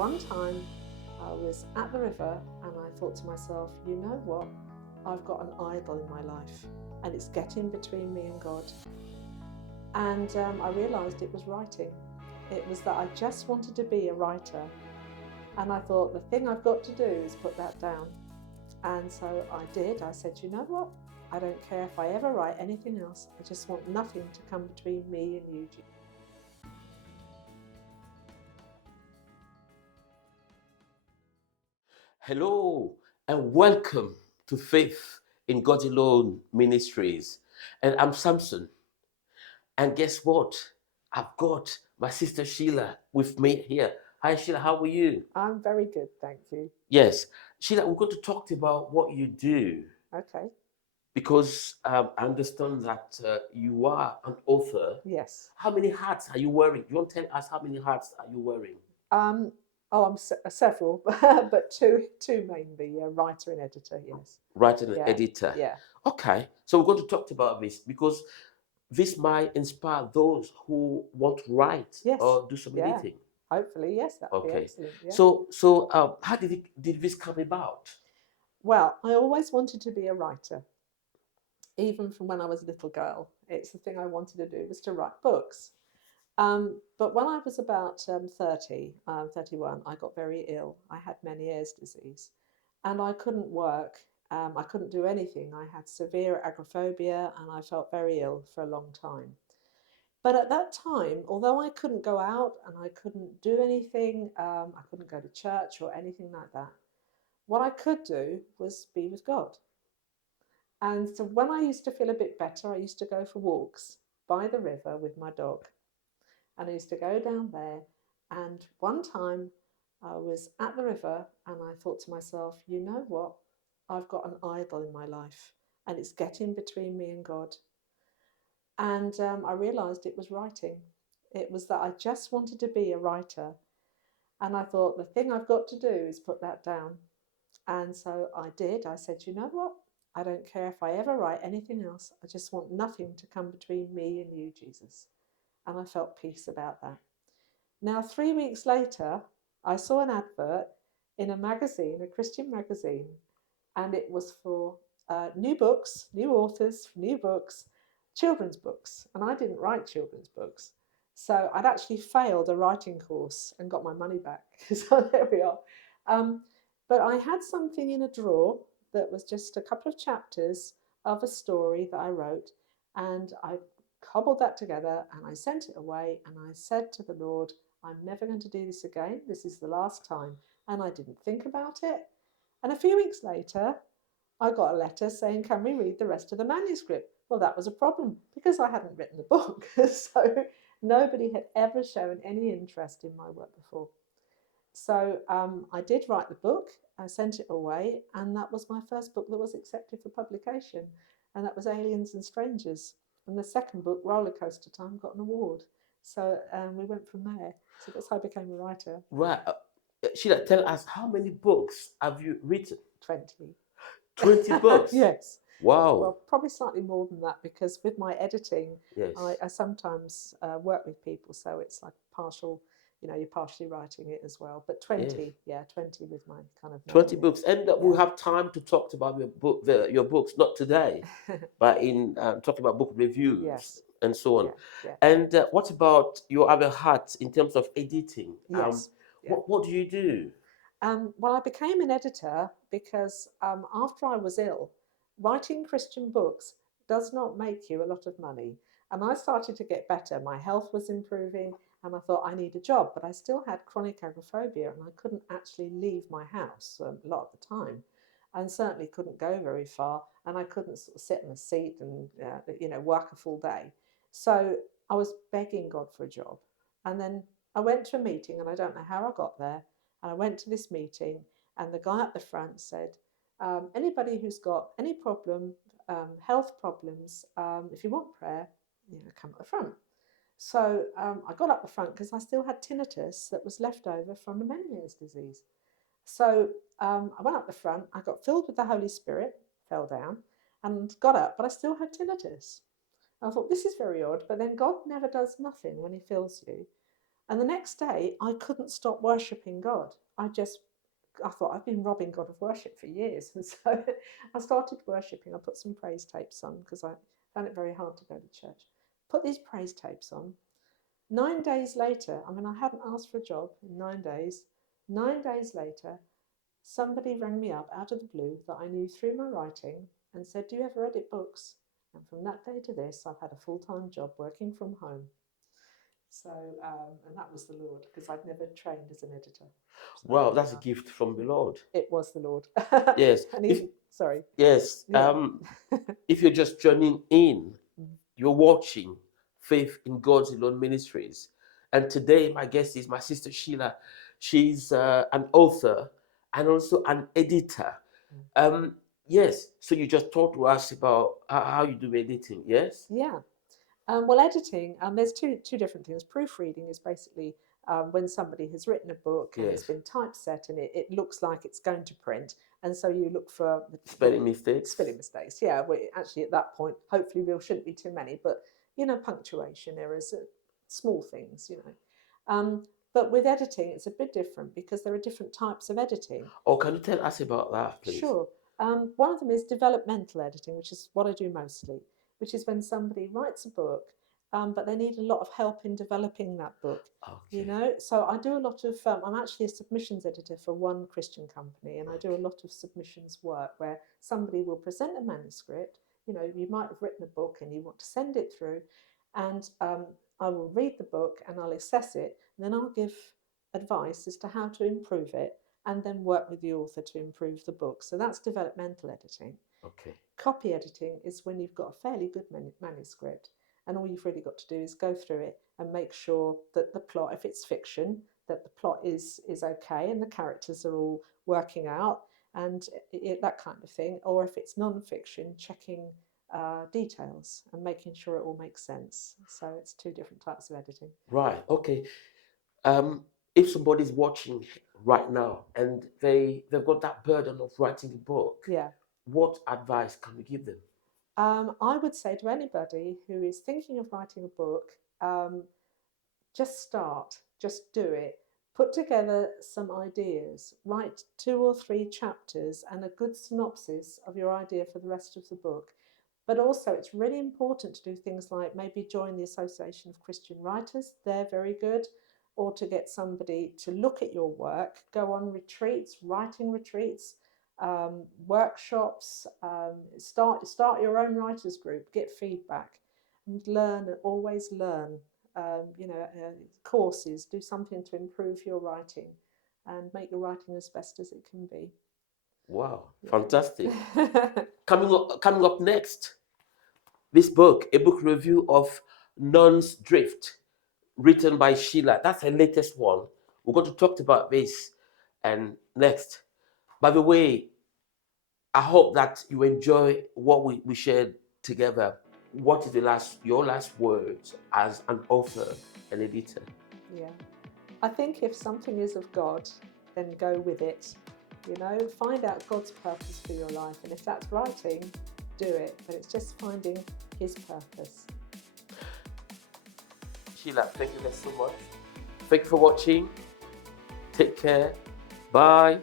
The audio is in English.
One time I was at the river and I thought to myself, you know what? I've got an idol in my life and it's getting between me and God. And I realised it was writing. It was that I just wanted to be a writer. And I thought, the thing I've got to do is put that down. And so I did. I said, you know what? I don't care if I ever write anything else. I just want nothing to come between me and you. Hello and welcome to Faith in God Alone Ministries. And I'm Samson. And guess what? I've got my sister Sheila with me here. Hi Sheila, how are you? I'm very good, thank you. Yes. Sheila, we're going to talk about what you do Okay. because I understand that you are an author. Yes. How many hats are you wearing? You want to tell us how many hats are you wearing? I'm several, but two mainly. Writer and editor. Yes. Writer and Yeah. editor. Yeah. Okay. So we're going to talk about this because this might inspire those who want to write Yes. or do some Yeah. editing. Hopefully, yes, that'd be Okay. excellent. Yeah. So how did this come about? Well, I always wanted to be a writer, even from when I was a little girl. It's the thing I wanted to do was to write books. But when I was about 30, 31, I got very ill. I had Meniere's disease and I couldn't work. I couldn't do anything. I had severe agoraphobia and I felt very ill for a long time. But at that time, although I couldn't go out and I couldn't do anything, I couldn't go to church or anything like that, what I could do was be with God. And so when I used to feel a bit better, I used to go for walks by the river with my dog. And I used to go down there. And one time I was at the river and I thought to myself, you know what? I've got an idol in my life and it's getting between me and God. And I realised it was writing. It was that I just wanted to be a writer. And I thought, the thing I've got to do is put that down. And so I did. I said, you know what? I don't care if I ever write anything else. I just want nothing to come between me and you, Jesus. And I felt peace about that. Now, 3 weeks later, I saw an advert in a magazine, a Christian magazine, and it was for new books, new authors, new books, children's books. And I didn't write children's books. So I'd actually failed a writing course and got my money back. So there we are. But I had something in a drawer that was just a couple of chapters of a story that I wrote. And I cobbled that together and I sent it away. And I said to the Lord, I'm never going to do this again. This is the last time. And I didn't think about it. And a few weeks later, I got a letter saying, can we read the rest of the manuscript? Well, that was a problem because I hadn't written the book. So nobody had ever shown any interest in my work before. So I did write the book. I sent it away. And that was my first book that was accepted for publication. And that was Aliens and Strangers. And the second book, Roller Coaster Time, got an award. So we went from there. So that's how I became a writer. Right. Sheila, tell us how many books have you written? 20. 20 books? Yes. Wow. Well, probably slightly more than that because with my editing, Yes. I sometimes work with people. So it's like partial, you're partially writing it as well. But 20, Yes. 20 with my kind of 20 books. And we'll Yeah. have time to talk about your books, not today, but in talking about book reviews Yes. and so on. Yeah. And what about your other hats in terms of editing? Yes. What do you do? Well, I became an editor because after I was ill, writing Christian books does not make you a lot of money. And I started to get better. My health was improving, and I thought I need a job. But I still had chronic agoraphobia, and I couldn't actually leave my house a lot of the time, and certainly couldn't go very far. And I couldn't sort of sit in a seat and work a full day. So I was begging God for a job, and then I went to a meeting, and I don't know how I got there. And I went to this meeting, and the guy at the front said, anybody who's got any problem, health problems, if you want prayer, come at the front. So I got up the front because I still had tinnitus that was left over from the Meniere's disease. So I went up the front, I got filled with the Holy Spirit, fell down, and got up, but I still had tinnitus. I thought, this is very odd, but then God never does nothing when he fills you. And the next day, I couldn't stop worshipping God. I thought I've been robbing God of worship for years. And so I started worshipping. I put some praise tapes on because I found it very hard to go to church. Put these praise tapes on. 9 days later, I mean, I hadn't asked for a job in 9 days. 9 days later, somebody rang me up out of the blue that I knew through my writing and said, "Do you ever edit books?" And from that day to this, I've had a full-time job working from home. So, and that was the Lord, because I'd never trained as an editor. So, Wow, that's a gift from the Lord. it was the Lord. Yes. And even, sorry. Yes. Yeah. If you're just joining in, you're watching Faith in God's Alone Ministries. And today, my guest is my sister Sheila. She's an author and also an editor. Yes, so you just talked to us about how you do editing, yes? Yeah. Well, editing, there's two different things. Proofreading is basically when somebody has written a book and it's Yes. been typeset and it looks like it's going to print, and so you look for Spelling mistakes. Spelling mistakes, yeah. Well, actually, at that point, hopefully there shouldn't be too many, but punctuation errors, small things, But with editing, it's a bit different because there are different types of editing. Oh, can you tell us about that, please? Sure. One of them is developmental editing, which is what I do mostly, which is when somebody writes a book, but they need a lot of help in developing that book. Okay. So I do a lot of, I'm actually a submissions editor for one Christian company, and I do a lot of submissions work where somebody will present a manuscript. You might have written a book and you want to send it through, and I will read the book and I'll assess it, and then I'll give advice as to how to improve it, and then work with the author to improve the book. So that's developmental editing. Okay. Copy editing is when you've got a fairly good manuscript, and all you've really got to do is go through it and make sure that the plot, if it's fiction, that the plot is okay and the characters are all working out, and that kind of thing. Or if it's non-fiction, checking details and making sure it all makes sense. So it's two different types of editing. Right. Okay. If somebody's watching right now and they've got that burden of writing a book, Yeah. what advice can we give them? I would say to anybody who is thinking of writing a book, just start, just do it. Put together some ideas, write 2 or 3 chapters and a good synopsis of your idea for the rest of the book. But also, it's really important to do things like maybe join the Association of Christian Writers, they're very good, or to get somebody to look at your work, go on retreats, writing retreats, workshops, start your own writers group, get feedback, and learn, always learn. Courses, do something to improve your writing and make your writing as best as it can be. Wow, fantastic. Coming up next, this book, a book review of Nun's Drift, written by Sheila. That's her latest one. We're going to talk about this and next. By the way, I hope that you enjoy what we shared together. What is your last words as an author and editor? Yeah, I think if something is of God, then go with it. Find out God's purpose for your life, and if that's writing, do it. But it's just finding His purpose. Sheila, thank you so much. Thank you for watching. Take care. Bye.